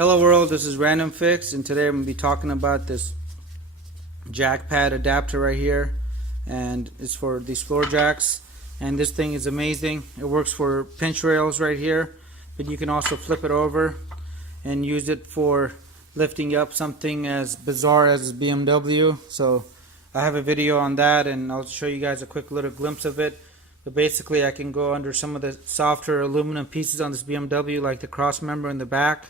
Hello world, this is RandomFIX, and today I'm going to be talking about this jack pad adapter right here, and it's for these floor jacks. And this thing is amazing. It works for pinch rails right here, but you can also flip it over and use it for lifting up something as bizarre as this BMW. So I have a video on that, and I'll show you guys a quick little glimpse of it. But basically I can go under some of the softer aluminum pieces on this BMW, like the cross member in the back,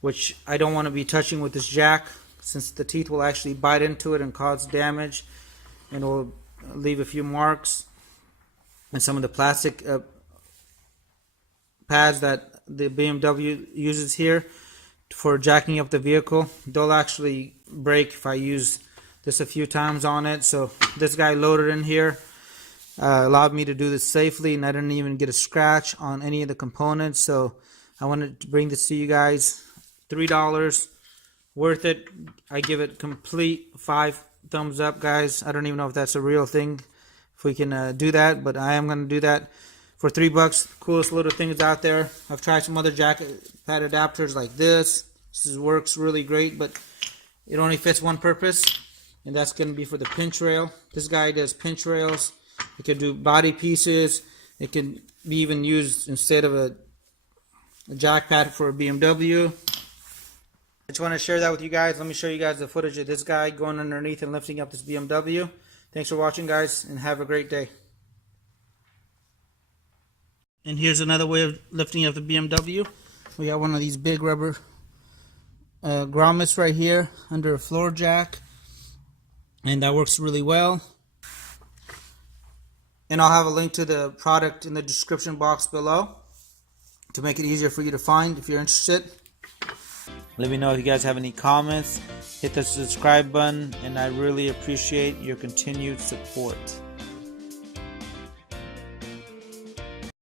which I don't want to be touching with this jack, since the teeth will actually bite into it and cause damage, and it will leave a few marks. And some of the plastic pads that the BMW uses here for jacking up the vehicle, they'll actually break if I use this a few times on it. So this guy loaded in here allowed me to do this safely, and I didn't even get a scratch on any of the components. So I wanted to bring this to you guys. $3, worth it. I give it complete 5 thumbs up, guys. I don't even know if that's a real thing, if we can do that, but I am going to do that for $3. Coolest little things out there. I've tried some other jack pad adapters like this. This works really great, but it only fits one purpose, and that's going to be for the pinch rail. This guy does pinch rails. It can do body pieces. It can be even used instead of a jack pad for a BMW. I just want to share that with you guys. Let me show you guys the footage of this guy going underneath and lifting up this BMW. Thanks for watching, guys, and have a great day. And here's another way of lifting up the BMW. We got one of these big rubber grommets right here under a floor jack, and that works really well. And I'll have a link to the product in the description box below to make it easier for you to find if you're interested. Let me know if you guys have any comments. Hit the subscribe button, and I really appreciate your continued support.